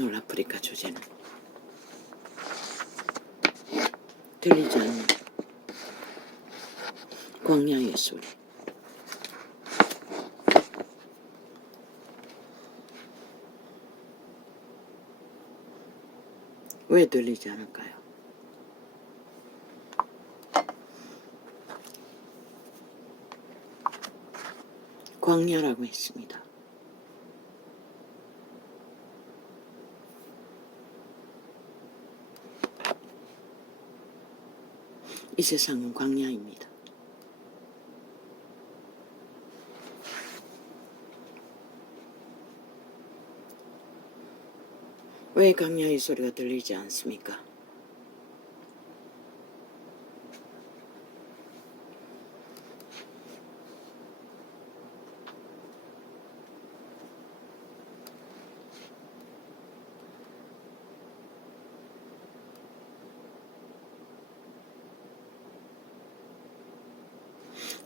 오늘 아프리카 주제는 들리지 않는 광야의 소리. 왜 들리지 않을까요? 광야라고 했습니다. 이 세상은 광야입니다. 왜 광야의 소리가 들리지 않습니까?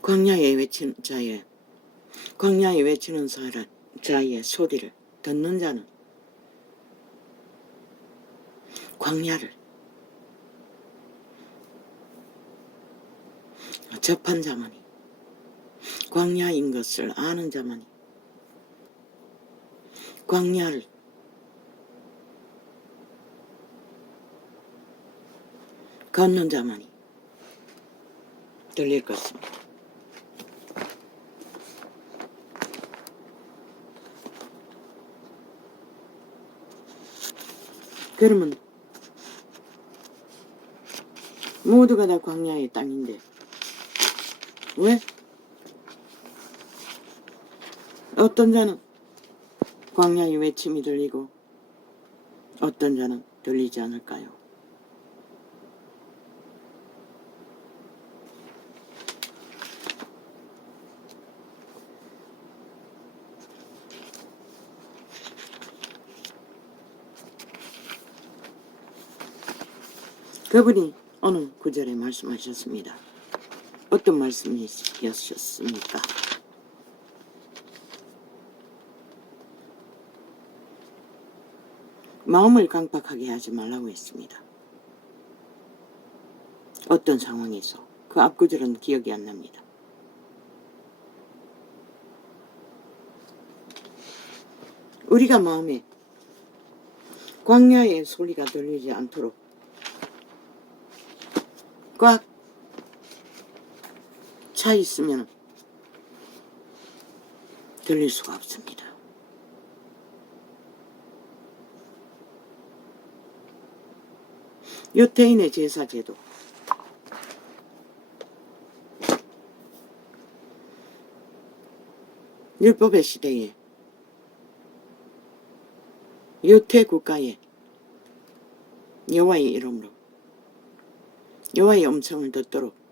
광야에 외치는 자의 소리를 듣는 자는 광야를 접한 자만이, 광야인 것을 아는 자만이, 광야를 걷는 자만이 들릴 것입니다. 그러면 모두가 다 광야의 땅인데 왜? 어떤 자는 광야의 외침이 들리고 어떤 자는 들리지 않을까요? 그분이 어느 구절에 말씀하셨습니다. 어떤 말씀이셨습니까? 마음을 강팍하게 하지 말라고 했습니다. 어떤 상황에서 그 앞구절은 기억이 안 납니다. 우리가 마음에 광야의 소리가 들리지 않도록 꽉 차 있으면 들릴 수가 없습니다. 유태인의 제사제도, 율법의 시대에 유태 국가에 여호와의 이름으로 여호와의 음성을 듣도록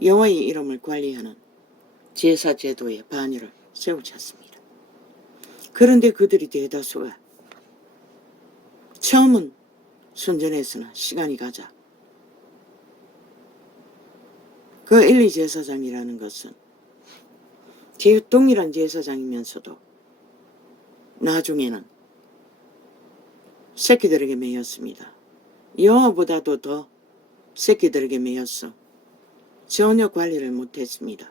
여호와의 이름을 관리하는 제사제도의 반열을 세우셨습니다. 그런데 그들이 대다수가 처음은 순전했으나 시간이 가자 그 엘리 제사장이라는 것은 동일한 제사장이면서도 나중에는 새끼들에게 매였습니다. 여호와보다도 더 새끼들에게 매였어 전혀 관리를 못했습니다.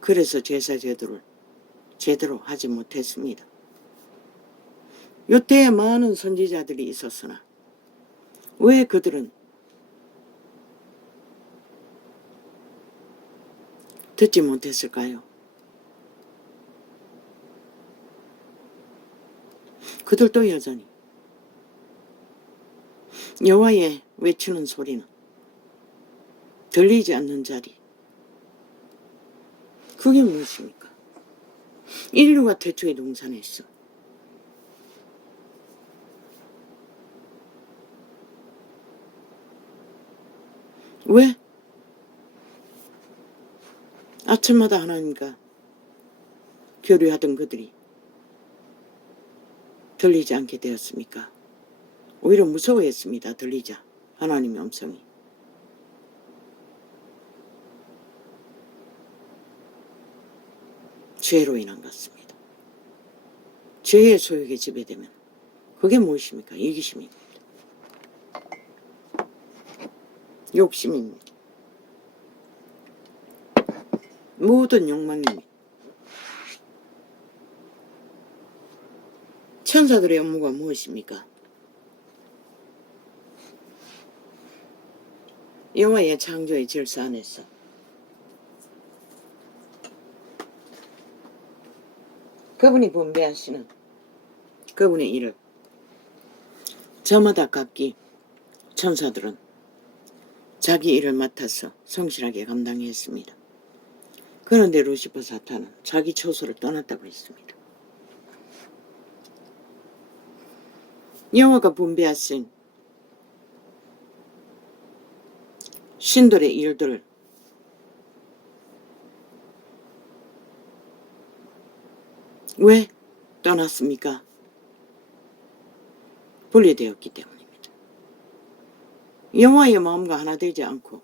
그래서 제사 제도를 제대로 하지 못했습니다. 요때에 많은 선지자들이 있었으나 왜 그들은 듣지 못했을까요? 그들도 여전히 여호와의 외치는 소리는 들리지 않는 자리, 그게 무엇입니까? 인류가 태초에 동산했어. 왜? 아침마다 하나님과 교류하던 그들이 들리지 않게 되었습니까? 오히려 무서워했습니다. 들리자 하나님의 음성이. 죄로 인한 것입니다. 죄의 소욕에 지배되면 그게 무엇입니까? 이기심입니다. 욕심입니다. 모든 욕망입니다. 천사들의 업무가 무엇입니까? 여호와의 창조의 질서 안에서 그분이 분배하시는 그분의 일을 저마다 각기 천사들은 자기 일을 맡아서 성실하게 감당했습니다. 그런데 루시퍼 사탄은 자기 처소를 떠났다고 했습니다. 여호와가 분배하신 신들의 일들을 왜 떠났습니까? 분리되었기 때문입니다. 여호와의 마음과 하나 되지 않고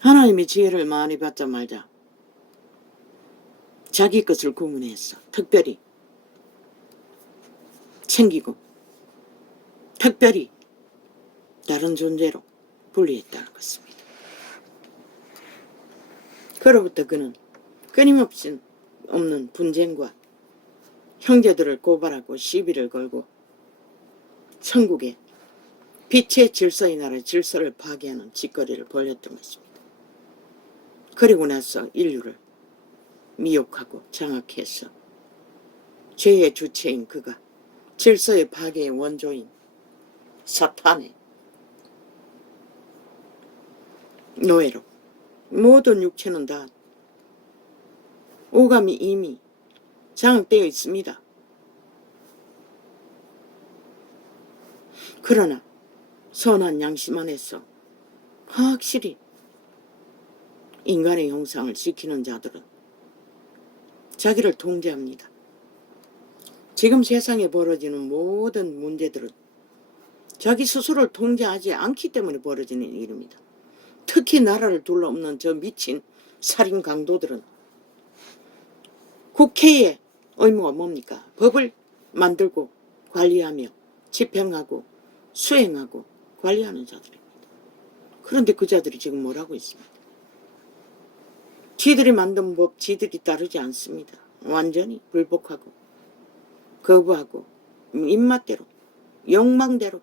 하나님의 지혜를 많이 받자 말자 자기 것을 구분해서 특별히 챙기고 특별히 다른 존재로 분리했다는 것입니다. 그로부터 그는 끊임없이 없는 분쟁과 형제들을 고발하고 시비를 걸고 천국의 빛의 질서의 나라의 질서를 파괴하는 짓거리를 벌였던 것입니다. 그리고 나서 인류를 미혹하고 장악해서 죄의 주체인 그가 질서의 파괴의 원조인 사탄의 노예로 모든 육체는 다 오감이 이미 장악되어 있습니다. 그러나 선한 양심 안에서 확실히 인간의 형상을 지키는 자들은 자기를 통제합니다. 지금 세상에 벌어지는 모든 문제들은 자기 스스로를 통제하지 않기 때문에 벌어지는 일입니다. 특히 나라를 둘러없는 저 미친 살인 강도들은 국회의 의무가 뭡니까? 법을 만들고 관리하며 집행하고 수행하고 관리하는 자들입니다. 그런데 그 자들이 지금 뭘 하고 있습니다? 지들이 만든 법 지들이 따르지 않습니다. 완전히 불복하고 거부하고 입맛대로 욕망대로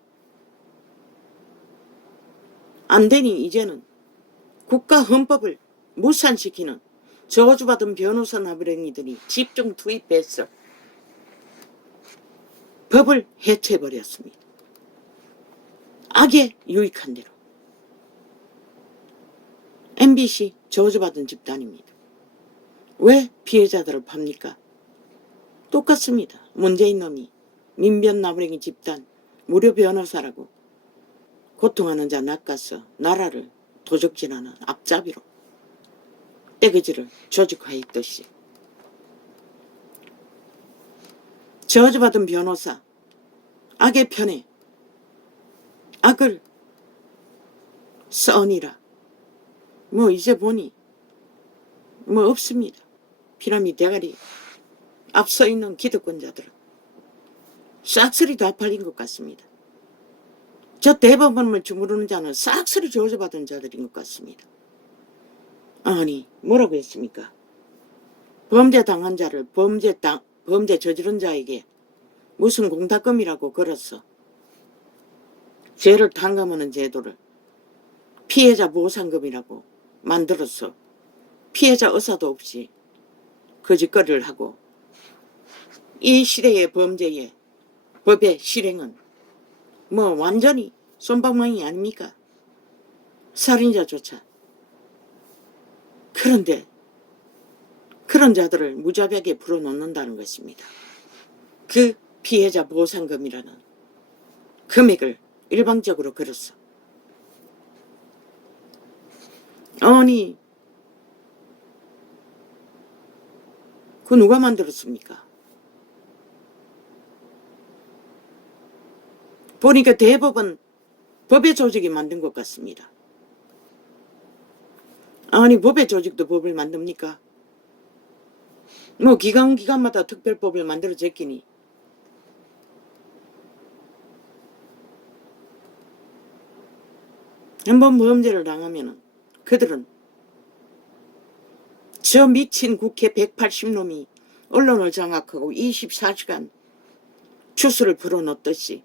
안되니 이제는 국가 헌법을 무산시키는 저주받은 변호사 나부랭이들이 집중 투입해서 법을 해체해버렸습니다. 악에 유익한 대로. MBC 저주받은 집단입니다. 왜 피해자들을 팝니까? 똑같습니다. 문재인 놈이 민변 나부랭이 집단 무료 변호사라고 고통하는 자 낚아서 나라를 도적질하는 앞잡이로 떼거지를 조직화했듯이 저주받은 변호사 악의 편에 악을 써니라 뭐 이제 보니 뭐 없습니다. 피라미드 대가리 앞서 있는 기득권자들은 싹쓸이 다 팔린 것 같습니다. 저 대법원을 주무르는 자는 싹쓸이 저주받은 자들인 것 같습니다. 아니 뭐라고 했습니까? 범죄 당한 자를 범죄 저지른 자에게 무슨 공탁금이라고 걸었어. 죄를 탕감하는 제도를 피해자 보상금이라고 만들어서 피해자 의사도 없이 거짓거리를 하고 이 시대의 범죄의 법의 실행은 뭐 완전히 솜방망이 아닙니까? 살인자조차. 그런데 그런 자들을 무자비하게 풀어놓는다는 것입니다. 그 피해자 보상금이라는 금액을 일방적으로 걸었어. 아니 그 누가 만들었습니까? 보니까 대법원 법의 조직이 만든 것 같습니다. 아니 법의 조직도 법을 만듭니까? 뭐 기관마다 특별법을 만들어 제끼니 한번 범죄를 당하면은 그들은 저 미친 국회 180놈이 언론을 장악하고 24시간 주스를 불어넣듯이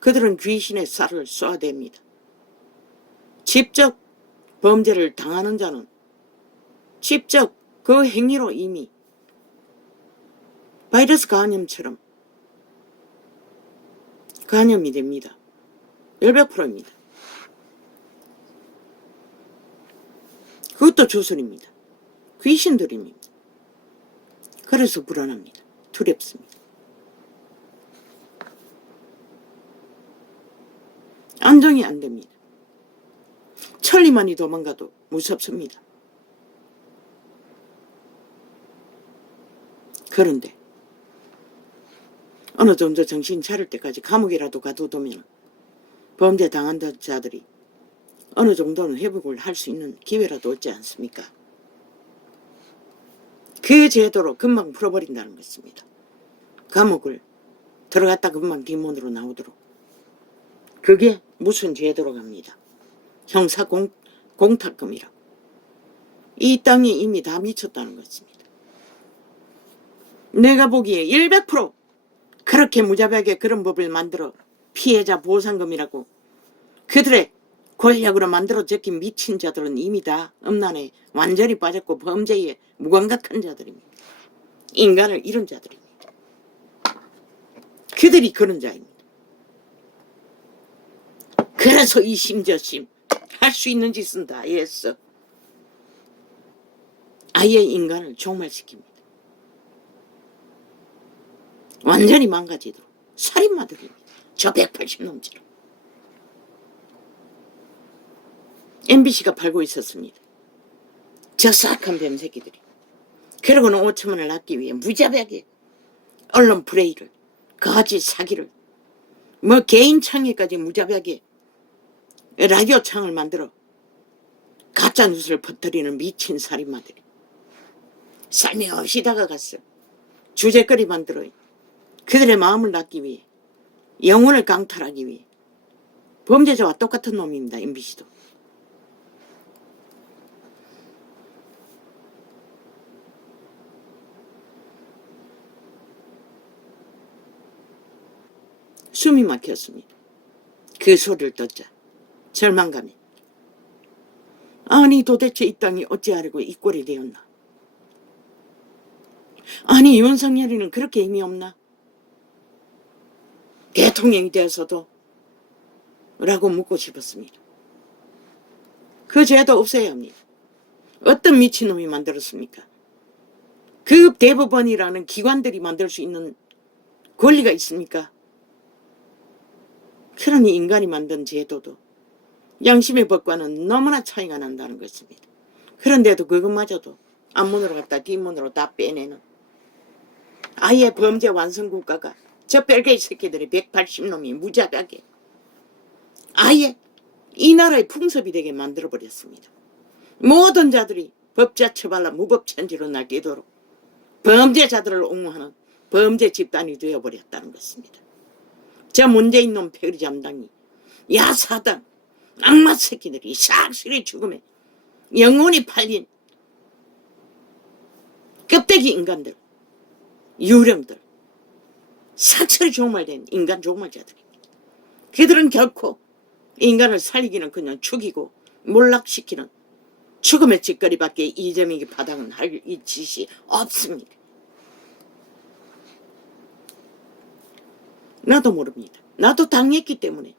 그들은 귀신의 쌀을 쏘아댑니다. 직접 범죄를 당하는 자는 직접 그 행위로 이미 바이러스 감염처럼 감염이 됩니다. 100%입니다. 그것도 조선입니다. 귀신들입니다. 그래서 불안합니다. 두렵습니다. 안정이 안 됩니다. 천리만이 도망가도 무섭습니다. 그런데 어느 정도 정신 차릴 때까지 감옥이라도 가둬두면 범죄 당한 자들이 어느 정도는 회복을 할 수 있는 기회라도 얻지 않습니까? 그 제도로 금방 풀어버린다는 것입니다. 감옥을 들어갔다 금방 뒷문으로 나오도록. 그게 무슨 제도로 갑니다. 형사 공탁금이라고. 이 땅이 이미 다 미쳤다는 것입니다. 내가 보기에 100% 그렇게 무자비하게 그런 법을 만들어 피해자 보상금이라고 그들의 권력으로 만들어 제낀 미친 자들은 이미 다 음란에 완전히 빠졌고 범죄에 무감각한 자들입니다. 인간을 잃은 자들입니다. 그들이 그런 자입니다. 그래서 이 심저심 할 수 있는 짓은 다 했어. 아예 인간을 종말시킵니다. 완전히 망가지도록 살인마들입니다. 저 180놈처럼. MBC가 팔고 있었습니다. 저 싹한 뱀새끼들이. 그러고는 5천원을 낳기 위해 무자비하게 언론 브레이를, 거짓 사기를, 뭐 개인 창에까지 무자비하게 라디오 창을 만들어 가짜 뉴스를 퍼뜨리는 미친 살인마들이. 삶이 없이 다가갔어. 주제거리 만들어 그들의 마음을 낳기 위해, 영혼을 강탈하기 위해. 범죄자와 똑같은 놈입니다. MBC도. 숨이 막혔습니다. 그 소리를 듣자 절망감이. 아니 도대체 이 땅이 어찌하려고 이 꼴이 되었나. 아니 윤석열이는 그렇게 힘이 없나. 대통령이 되어서도 라고 묻고 싶었습니다. 그 죄도 없어야 합니다. 어떤 미친놈이 만들었습니까? 그 대법원이라는 기관들이 만들 수 있는 권리가 있습니까? 그러니 인간이 만든 제도도 양심의 법과는 너무나 차이가 난다는 것입니다. 그런데도 그것마저도 앞문으로 갔다 뒷문으로 다 빼내는 아예 범죄 완성국가가 저 뺄개이 새끼들이 180놈이 무자비하게 아예 이 나라의 풍습이 되게 만들어버렸습니다. 모든 자들이 법자 처발라 무법천지로 날뛰도록 범죄자들을 옹호하는 범죄 집단이 되어버렸다는 것입니다. 저 문재인 놈 패거리 잠당이 야사당 악마 새끼들이 싹쓸이 죽음에 영혼이 팔린 껍데기 인간들, 유령들, 사철이 종말된 인간 종말자들입니다. 그들은 결코 인간을 살리기는 그냥 죽이고 몰락시키는 죽음의 짓거리밖에 이재명이 바닥은 할 이 짓이 없습니다. 나도 모릅니다. 나도 당했기 때문에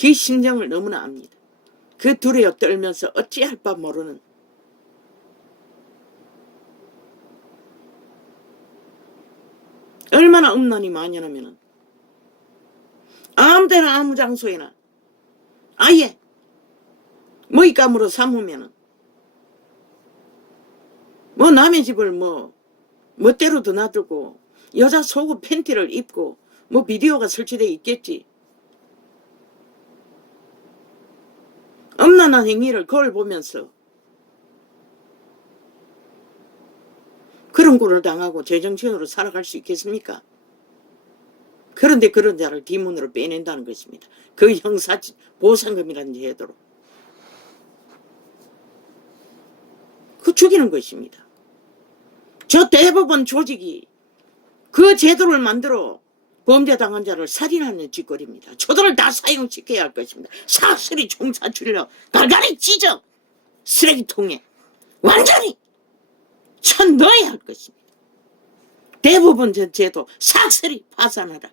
그 심정을 너무나 압니다. 그 두려워 떨면서 어찌할 바 모르는 얼마나 음란이 만연하면 아무데나 아무 장소에나 아예 먹잇감으로 삼으면 뭐 남의 집을 뭐 멋대로도 놔두고 여자 속옷 팬티를 입고 뭐 비디오가 설치되어 있겠지. 음란한 행위를 거울 보면서 그런 꼴을 당하고 제정신으로 살아갈 수 있겠습니까? 그런데 그런 자를 뒷문으로 빼낸다는 것입니다. 그 형사 보상금이라는 제도로. 그 죽이는 것입니다. 저 대법원 조직이 그 제도를 만들어 범죄 당한 자를 살인하는 짓거리입니다. 저들을 다 사형시켜야 할 것입니다. 삭슬이 총사출려 갈갈이 찢어 쓰레기통에 완전히 쳐넣어야 할 것입니다. 대법원 제도 삭슬이 파산하라.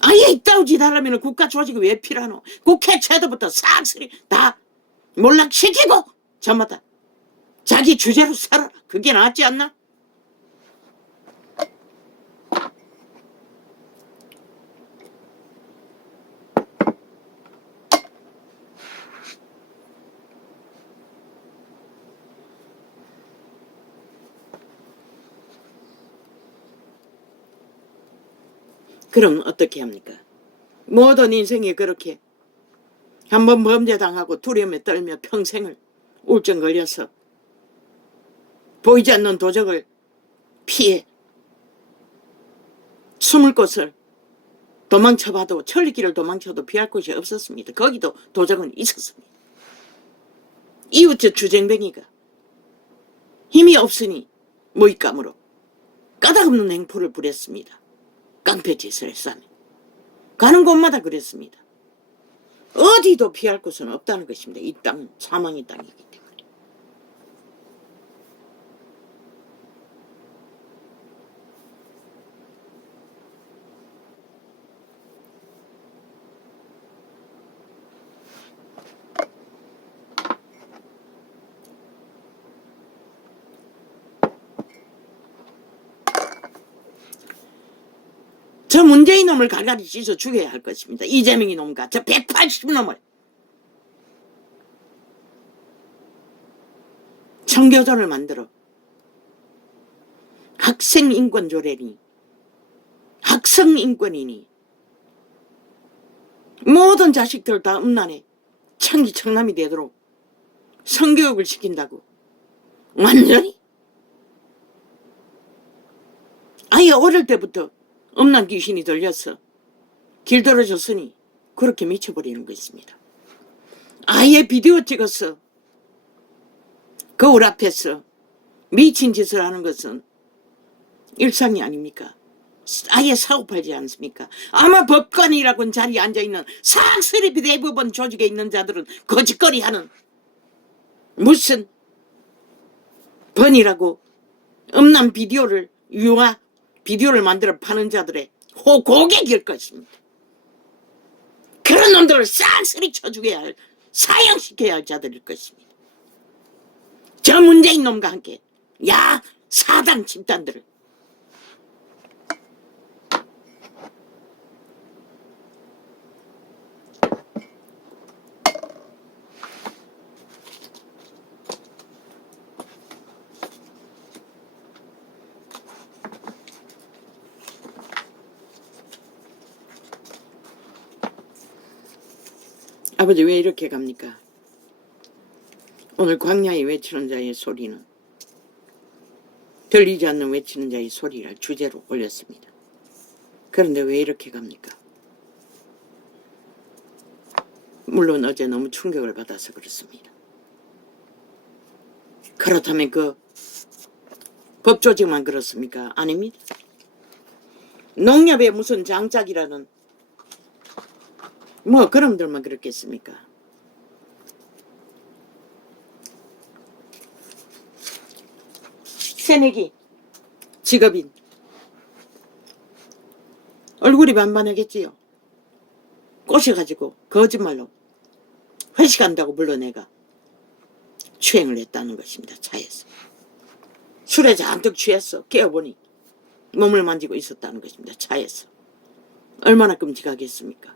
아예 있다고 짓하려면 국가 조직이 왜 필요하노? 국회 제도부터 삭슬이 다 몰락시키고 저마다 자기 주제로 살아라. 그게 낫지 않나? 그럼 어떻게 합니까? 모든 인생이 그렇게 한번 범죄 당하고 두려움에 떨며 평생을 우울증 걸려서 보이지 않는 도적을 피해 숨을 곳을 도망쳐봐도 천리길을 도망쳐도 피할 곳이 없었습니다. 거기도 도적은 있었습니다. 이웃집 주쟁뱅이가 힘이 없으니 모잇감으로 까닭없는 행포를 부렸습니다. 깡패짓을 했사니 가는 곳마다 그랬습니다. 어디도 피할 곳은 없다는 것입니다. 이 땅은 사망의 땅이기 때문에. 저 문재인 놈을 갈갈이 찢어 죽여야 할 것입니다. 이재명이 놈과 저 180놈을 청교전을 만들어 학생인권조례니 학생인권이니 모든 자식들 다 음란에 청기청남이 되도록 성교육을 시킨다고 완전히 아예 어릴 때부터 음란 귀신이 들려서 길들어졌으니 그렇게 미쳐버리는 것입니다. 아예 비디오 찍어서 거울 앞에서 미친 짓을 하는 것은 일상이 아닙니까? 아예 사고팔지 않습니까? 아마 법관이라고는 자리에 앉아있는 삭슬이 대법원 조직에 있는 자들은 거짓거리하는 무슨 번이라고 음란 비디오를 유아 비디오를 만들어 파는 자들의 고객일 것입니다. 그런 놈들을 싹쓸이 쳐죽여야 할, 사형시켜야 할 자들일 것입니다. 저 문재인 놈과 함께 사단 집단들을 아버지 왜 이렇게 갑니까? 오늘 광야에 외치는 자의 소리는 들리지 않는 외치는 자의 소리를 주제로 올렸습니다. 그런데 왜 이렇게 갑니까? 물론 어제 너무 충격을 받아서 그렇습니다. 그렇다면 그 법조직만 그렇습니까? 아닙니다. 농협에 무슨 장작이라는 뭐 그놈들만 그렇겠습니까? 새내기 직업인 얼굴이 반반하겠지요. 꼬셔가지고 거짓말로 회식한다고 불러내가 추행을 했다는 것입니다. 차에서 술에 잔뜩 취했어. 깨어보니 몸을 만지고 있었다는 것입니다. 차에서. 얼마나 끔찍하겠습니까?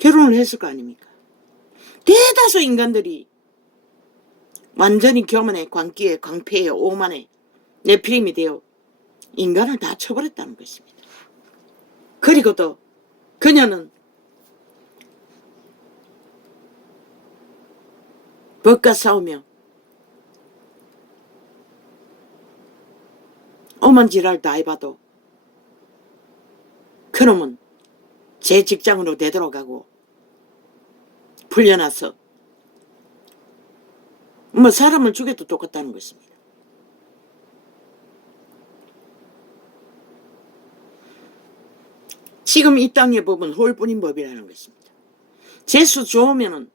결혼을 했을 거 아닙니까? 대다수 인간들이 완전히 교만에 광기에 광폐에 오만에 네피림이 되어 인간을 다 쳐버렸다는 것입니다. 그리고 또 그녀는 법과 싸우며 암만 지랄 다 해봐도 그놈은 제 직장으로 되돌아가고 풀려나서 뭐 사람을 죽여도 똑같다는 것입니다. 지금 이 땅의 법은 홀뿐인 법이라는 것입니다. 재수 좋으면은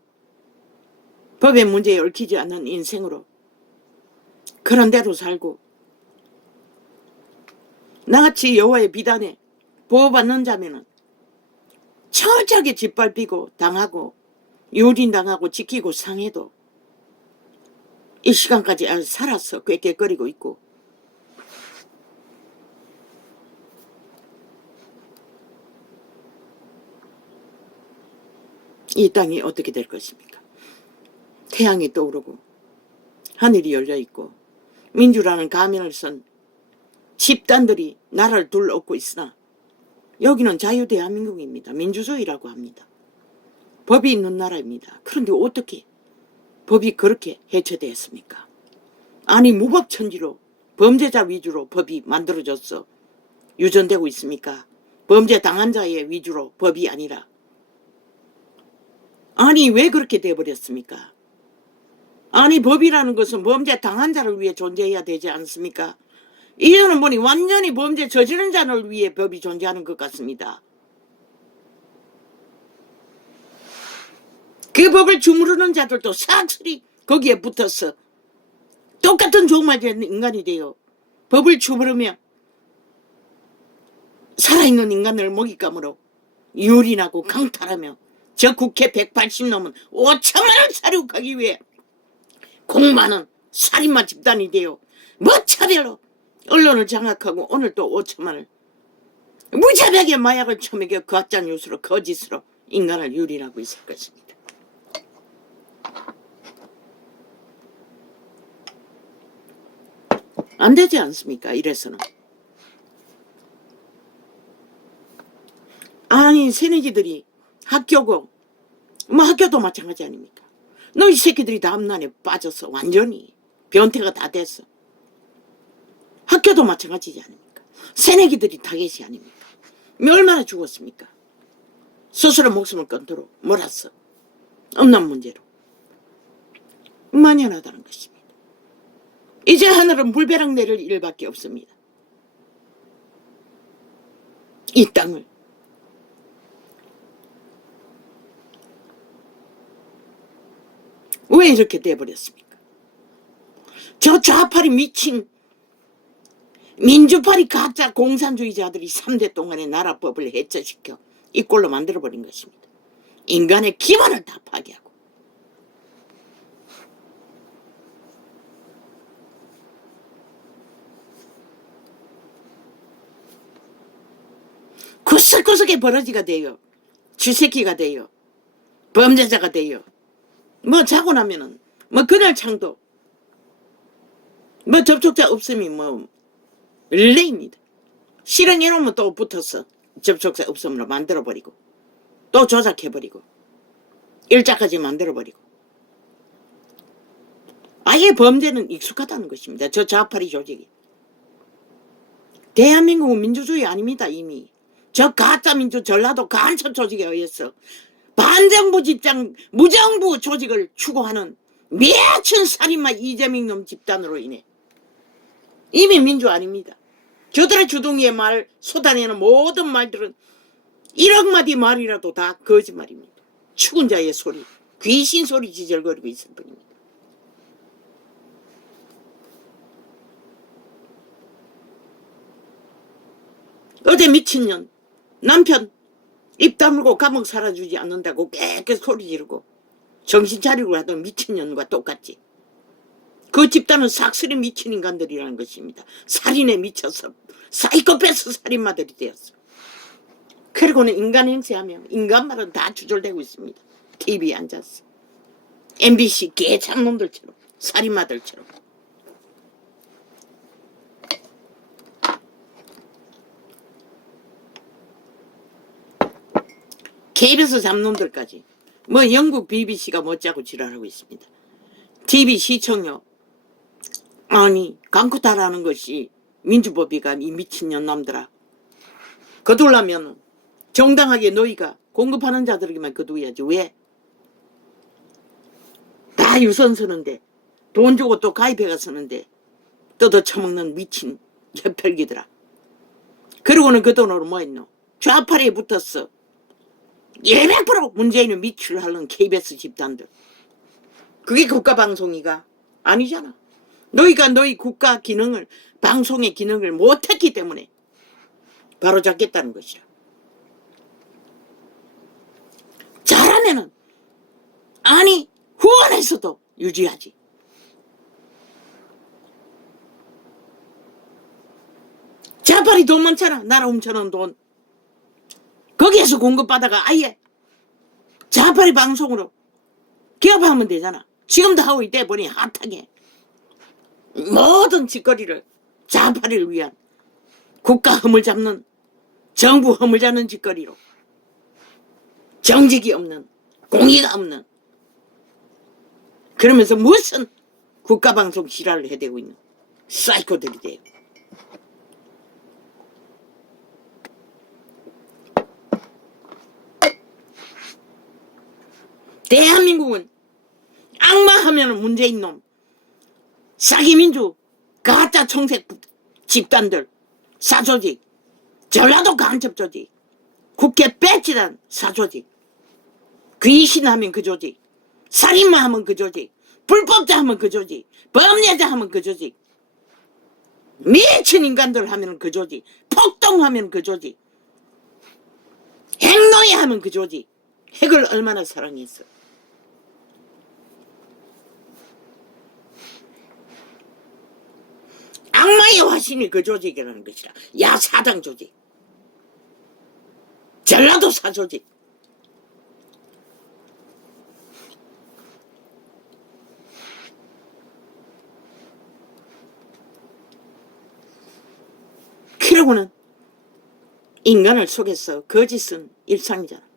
법의 문제에 얽히지 않는 인생으로 그런 대로 살고 나같이 여호와의 비단에 보호받는 자면은 철저하게 짓밟히고 당하고 유린당하고 지키고 상해도 이 시간까지 살아서 꾀꾀거리고 있고 이 땅이 어떻게 될 것입니까? 태양이 떠오르고 하늘이 열려있고 민주라는 가면을 쓴 집단들이 나라를 둘러엎고 있으나 여기는 자유대한민국입니다. 민주주의라고 합니다. 법이 있는 나라입니다. 그런데 어떻게 법이 그렇게 해체되었습니까? 아니 무법천지로 범죄자 위주로 법이 만들어져서 유전되고 있습니까? 범죄 당한 자의 위주로 법이 아니라. 아니 왜 그렇게 돼버렸습니까? 아니 법이라는 것은 범죄 당한 자를 위해 존재해야 되지 않습니까? 이제는 보니 완전히 범죄 저지른 자를 위해 법이 존재하는 것 같습니다. 그 법을 주무르는 자들도 싹쓸이 거기에 붙어서 똑같은 종말 되는 인간이 돼요. 법을 주무르며 살아있는 인간을 먹잇감으로 유린하고 강탈하며 저 국회 180넘은 5천만을 사륙하기 위해 공많은 살인마 집단이 되어 무차별로 언론을 장악하고 오늘 또 5천만을 무자비하게 마약을 처먹여 가짜뉴스로 거짓으로 인간을 유린하고 있을 것입니다. 안 되지 않습니까? 이래서는. 아니 새내기들이 학교고 뭐 학교도 마찬가지 아닙니까? 너 이 새끼들이 다음날에 빠져서 완전히 변태가 다 됐어. 학교도 마찬가지지 아닙니까? 새내기들이 타겟이 아닙니까? 얼마나 죽었습니까? 스스로 목숨을 끊도록 몰았어. 엄난 문제로. 만연하다는 것입니다. 이제 하늘은 물벼락 내릴 일밖에 없습니다. 이 땅을 왜 이렇게 돼버렸습니까? 저 좌파리 미친 민주파리 가짜 공산주의자들이 3대 동안의 나라법을 해체시켜 이 꼴로 만들어버린 것입니다. 인간의 기본을 다 파괴하고 구석구석에 버러지가 돼요. 쥐새끼가 돼요. 범죄자가 돼요. 뭐 자고 나면은 뭐 그날 창도 뭐 접촉자 없음이 뭐 릴레이입니다. 실행해놓으면 또 붙어서 접촉자 없음으로 만들어버리고 또 조작해버리고 일자까지 만들어버리고 아예 범죄는 익숙하다는 것입니다. 저 좌파리 조직이. 대한민국은 민주주의 아닙니다. 이미. 저 가짜민주 전라도 간첩 조직에 의해서 반정부 집장 무정부 조직을 추구하는 미친 살인마 이재명 놈 집단으로 인해 이미 민주 아닙니다. 저들의 주둥이의 말 쏟아내는 모든 말들은 1억 마디 말이라도 다 거짓말입니다. 죽은 자의 소리, 귀신 소리 지절거리고 있을 뿐입니다. 어제 미친년 남편 입 다물고 감옥 살아주지 않는다고 깨끗 소리 지르고 정신 차리고 하던 미친년과 똑같지. 그 집단은 싹쓸이 미친 인간들이라는 것입니다. 살인에 미쳐서 사이코패스 살인마들이 되었어. 그리고는 인간 행세하며 인간 말은 다 주절되고 있습니다. TV에 앉아서 MBC 개창놈들처럼 살인마들처럼. KBS 잡놈들까지 뭐 영국 BBC가 못자고 지랄하고 있습니다. TV 시청료 아니 강쿠타라는 것이 민주법이가 이 미친년 놈들아. 거둘라면 정당하게 너희가 공급하는 자들에게만 거두어야지. 왜? 다 유선 쓰는데 돈 주고 또 가입해가 쓰는데 뜯어 처먹는 미친 혈혈기들아. 그러고는 그 돈으로 뭐 했노? 좌파리에 붙었어. 200% 문재인을 미출하는 KBS 집단들. 그게 국가방송이가 아니잖아. 너희가 너희 국가 기능을, 방송의 기능을 못했기 때문에 바로 잡겠다는 것이라. 잘하면은 아니 후원해서도 유지하지. 좌파리 돈 많잖아. 나라 훔쳐놓은 돈. 거기에서 공급받아가 아예 좌파리 방송으로 기업하면 되잖아. 지금도 하고 있대 보니 핫하게. 모든 짓거리를 좌파리를 위한 국가 허물 잡는, 정부 허물 잡는 짓거리로, 정직이 없는, 공의가 없는, 그러면서 무슨 국가방송 지랄을 해대고 있는 사이코들이 돼요. 대한민국은 악마하면 문재인 놈, 사기민주, 가짜 청색 집단들, 사조직, 전라도 간첩조직, 국회 배치단 사조직, 귀신하면 그 조직, 살인마 하면 그 조직, 불법자 하면 그 조직, 범죄자 하면 그 조직, 미친 인간들 하면 그 조직, 폭동하면 그 조직, 핵노예 하면 그 조직. 핵을 얼마나 사랑했어. 악마의 화신이 그 조직이라는 것이라. 야사당 조직, 전라도 사조직. 그러고는 인간을 속여서 거짓은 일상이잖아.